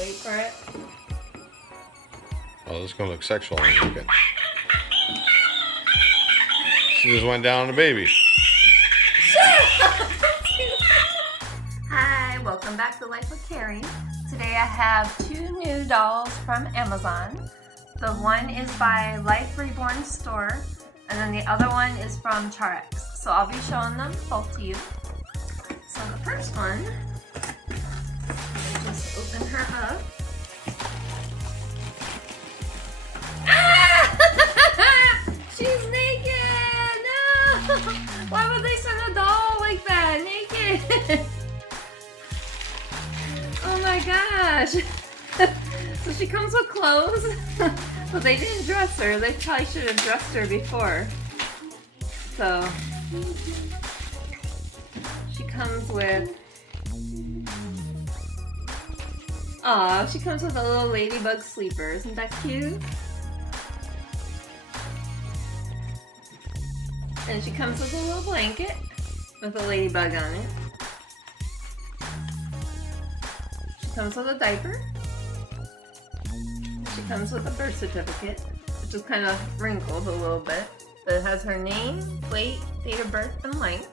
Wait for it. Oh, this is gonna look sexual in a second. She just went down on the baby. Hi, welcome back to Life with Carrie. Today I have 2 new dolls from Amazon. The one is by Life Reborn store, and then the other one is from Charex. So I'll be showing them both to you. So the first one, just open her up. Ah! She's naked! No! Why would they send a doll like that? Naked! Oh my gosh! So she comes with clothes, but they didn't dress her. They probably should have dressed her before. So she comes with, aw, she comes with a little ladybug sleeper. Isn't that cute? And she comes with a little blanket with a ladybug on it. She comes with a diaper. She comes with a birth certificate, which is kind of wrinkled a little bit. But it has her name, weight, date of birth, and length.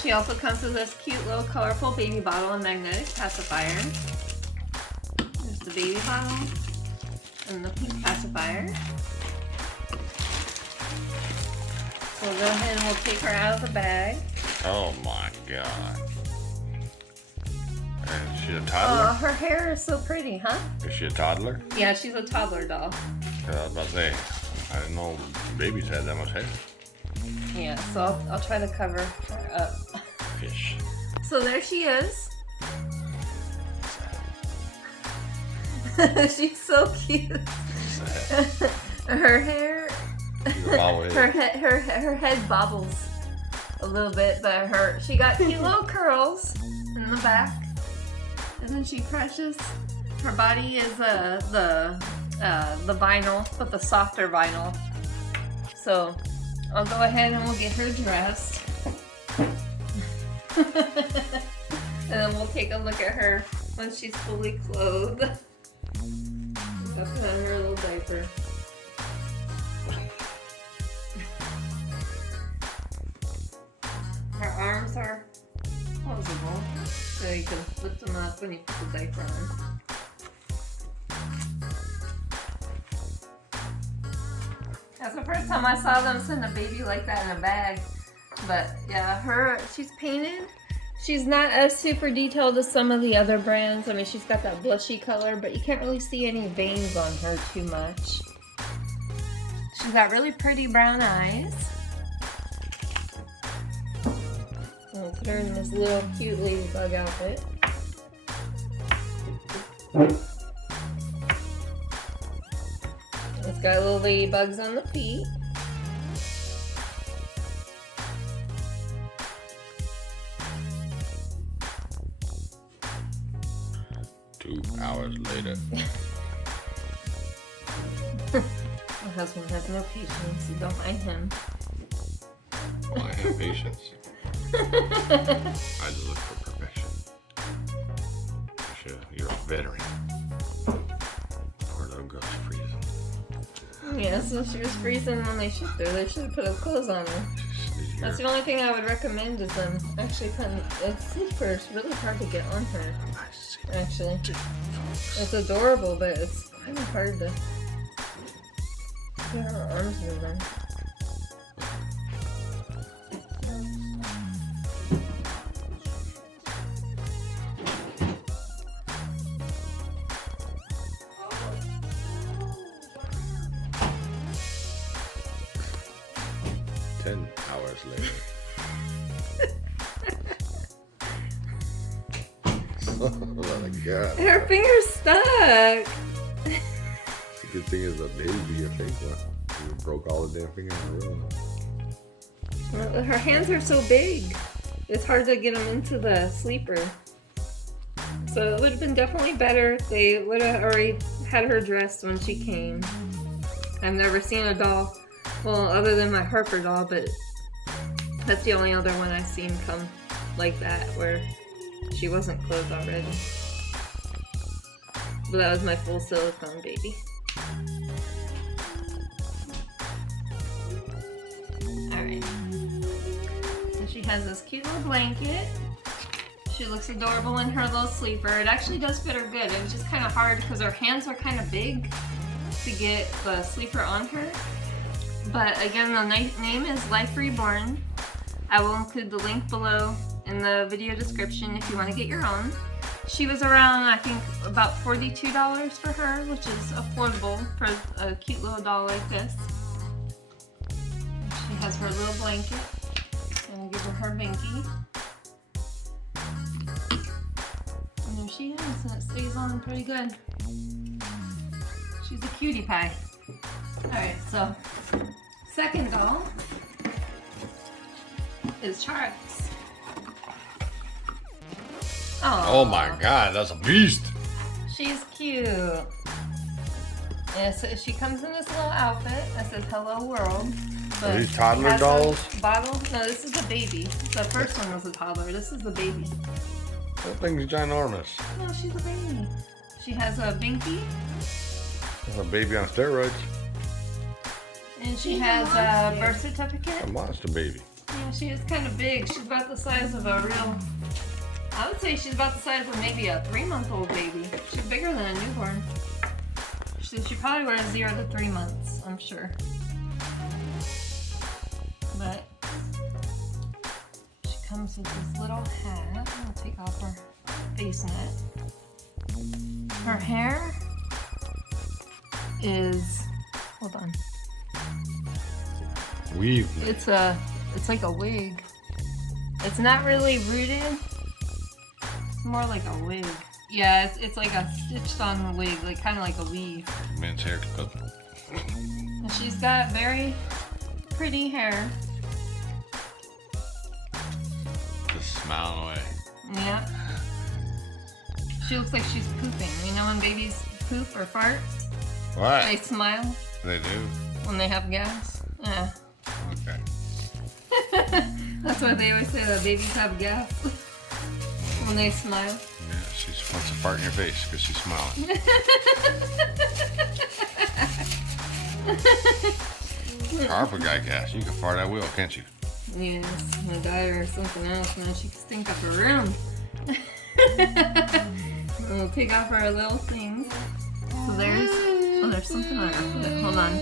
She also comes with this cute little colorful baby bottle and magnetic pacifier. There's the baby bottle and the pink pacifier. So we'll go ahead and we'll take her out of the bag. Oh my god. And is she a Oh, toddler? her hair is so pretty, huh? Is she a toddler? Yeah, she's a toddler doll. I was about to say, I didn't know babies had that much hair. Yeah, so I'll try to cover her up. Fish. So there she is. She's so cute. Her hair, her head bobbles a little bit, but she got cute little curls in the back, and then she crushes. Her body is the vinyl, but the softer vinyl. So I'll go ahead and we'll get her dressed. And then we'll take a look at her when she's fully clothed. I'll put on her little diaper. Her arms are closable, so you can lift them up when you put the diaper on. That's the first time I saw them send a baby like that in a bag. But yeah, she's painted. She's not as super detailed as some of the other brands. I mean, she's got that blushy color, but you can't really see any veins on her too much. She's got really pretty brown eyes. We'll put her in this little cute ladybug outfit. It's got little ladybugs on the feet. Hours later. My husband has no patience, so don't mind him. Well, I have patience. I just look for perfection. You're a veteran. Poor little girl's freezing. Yeah, so she was freezing when they shipped her. They should have put clothes on her. That's the only thing I would recommend is them actually putting a sleeper. It's really hard to get on her. Actually, it's adorable, but it's kind of hard to get her arms moving. Hours later. Oh my god. Her finger's stuck. The good thing is a baby, a fake one. You broke all the damn fingers in a row. Her hands are so big. It's hard to get them into the sleeper. So it would have been definitely better if they would have already had her dressed when she came. I've never seen a doll, well, other than my Harper doll, but that's the only other one I've seen come like that, where She wasn't clothed already. But that was my full silicone baby. Alright. So she has this cute little blanket. She looks adorable in her little sleeper. It actually does fit her good. It was just kind of hard because her hands are kind of big to get the sleeper on her. But again, the name is Life Reborn. I will include the link below in the video description if you want to get your own. She was around, I think, about $42 for her, which is affordable for a cute little doll like this. She has her little blanket. I'm going to give her binky. And there she is, and it stays on pretty good. She's a cutie pie. Alright, so second doll is Charex. Oh my god, that's a beast. She's cute. And so she comes in this little outfit that says Hello World. Are these toddler dolls? Bottle? No, this is a baby. The first one was a toddler. This is the baby. That thing's ginormous. No, she's a baby. She has a binky. That's a baby on steroids. And she has a birth certificate. A monster baby. Yeah, she is kind of big. She's about the size of a real... I would say she's about the size of maybe a 3-month-old baby. She's bigger than a newborn. She probably wears 0 to 3 months, I'm sure. But she comes with this little hat. I'll take off her face net. Her hair is... Hold on. Weave. It's like a wig. It's not really rooted. It's more like a wig. Yeah, it's like a stitched on wig, like kind of like a weave. Man's hair cut. And she's got very pretty hair. Just smiling away. Yeah. She looks like she's pooping. You know when babies poop or fart? What? They smile They do? when they have gas. Yeah. Okay. That's why they always say that babies have gas when they smile. Yeah, she wants to fart in your face because she's smiling. Harper guy gas. You can fart at will, can't you? Yes, my daughter or something else, man. She can stink up her room. And we'll take off our little things. So there's something on her foot. Hold on.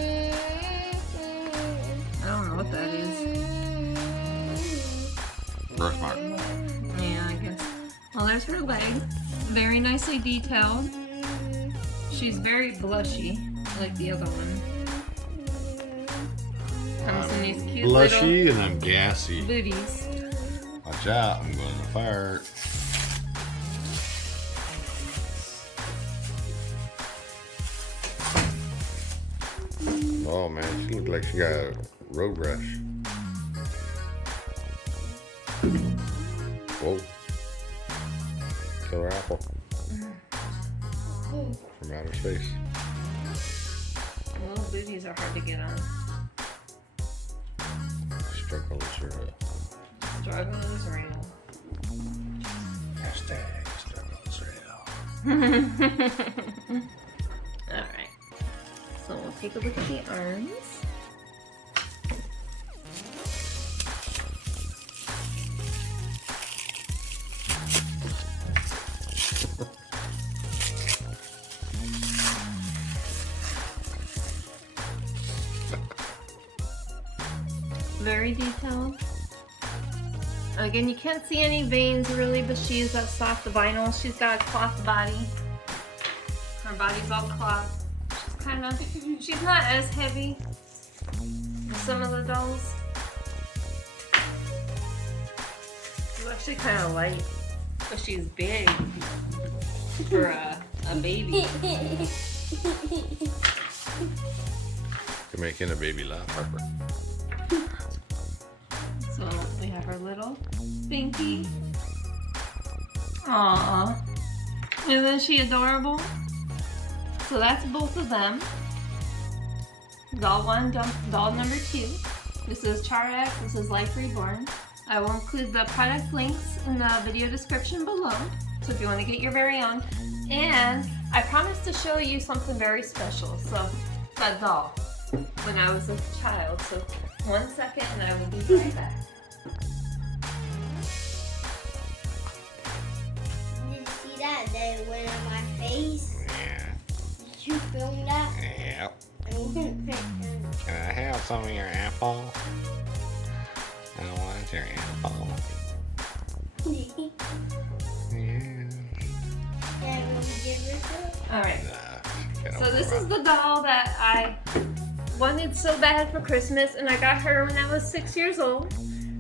I don't know what that is. Birthmark. Yeah, I guess. Well, there's her leg. Very nicely detailed. She's very blushy, like the other one. Comes in these cute Blushy little and I'm gassy. booties. Watch out, I'm going to fart. Oh man, she looks like she got a road rash. Whoa. Killer apple. From outer space. Little booties are hard to get on. Struggle is real. Struggle is real. Hashtag struggle is real. Alright. So we'll take a look at the arms. Very detailed. Again, you can't see any veins really, but she is that soft vinyl. She's got a cloth body. Her body's all cloth. She's not as heavy as some of the dolls. She's actually kind of light, but she's big for a baby. You're making a baby laugh, Harper. So we have her little binky. Aww. Isn't she adorable? So that's both of them. Doll 1, doll number 2. This is Charex, this is Life Reborn. I will include the product links in the video description below. So if you want to get your very own. And I promised to show you something very special. So that doll when I was a child. So 1 second and I will be right back. Did you see that? That went on my face. Yeah. Did you film that? Yep. And Can I have some of your apple? I want your apple. Yeah. Alright. Nah, So this is the doll that I wanted so bad for Christmas, and I got her when I was 6 years old.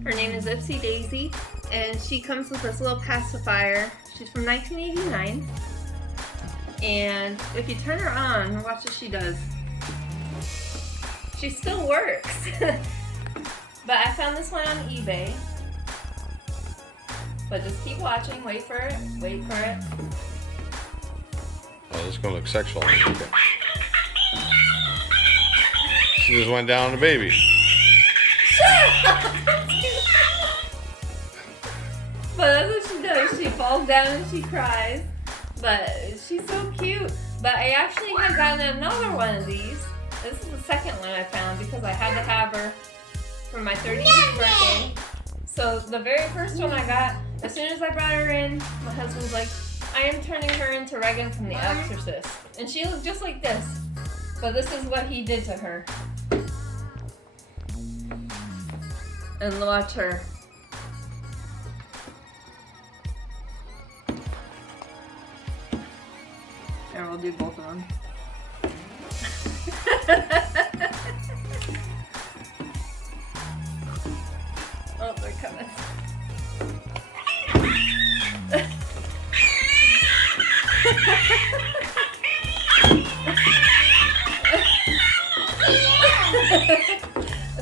Her name is Oopsy Daisy, and she comes with this little pacifier. She's from 1989. And if you turn her on, watch what she does. She still works. But I found this one on eBay. But just keep watching, wait for it, wait for it. Oh, this is gonna look sexual. She just went down on the baby. But that's what she does. She falls down and she cries. But she's so cute. But I actually had gotten another one of these. This is the second one I found because I had to have her for my 30th birthday. So the very first one I got, as soon as I brought her in, my husband's like, I am turning her into Regan from The Exorcist. And she looked just like this. But this is what he did to her. And watch her. And we'll do both of them. Oh, they're coming.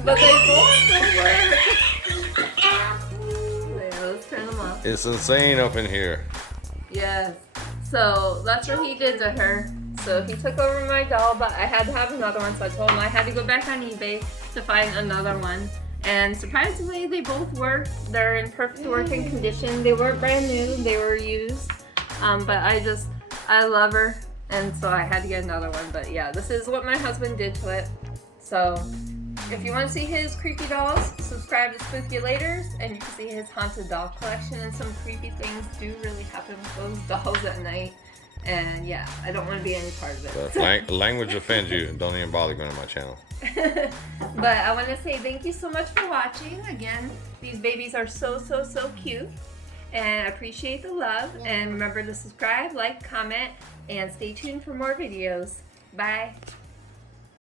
But they both still work. Yeah, let's turn them off. It's insane up in here. Yes. So that's what he did to her. So he took over my doll, but I had to have another one, so I told him I had to go back on eBay to find another one. And surprisingly, they both work. They're in perfect working condition. They weren't brand new, they were used. But I love her, and so I had to get another one. But yeah, this is what my husband did to it. So if you want to see his creepy dolls, subscribe to spookyoulaterz, and you can see his haunted doll collection. And some creepy things do really happen with those dolls at night. And yeah, I don't want to be any part of it. But if language offends you, don't even bother going to my channel. But I want to say thank you so much for watching. Again, these babies are so cute. And I appreciate the love. And remember to subscribe, like, comment, and stay tuned for more videos. Bye.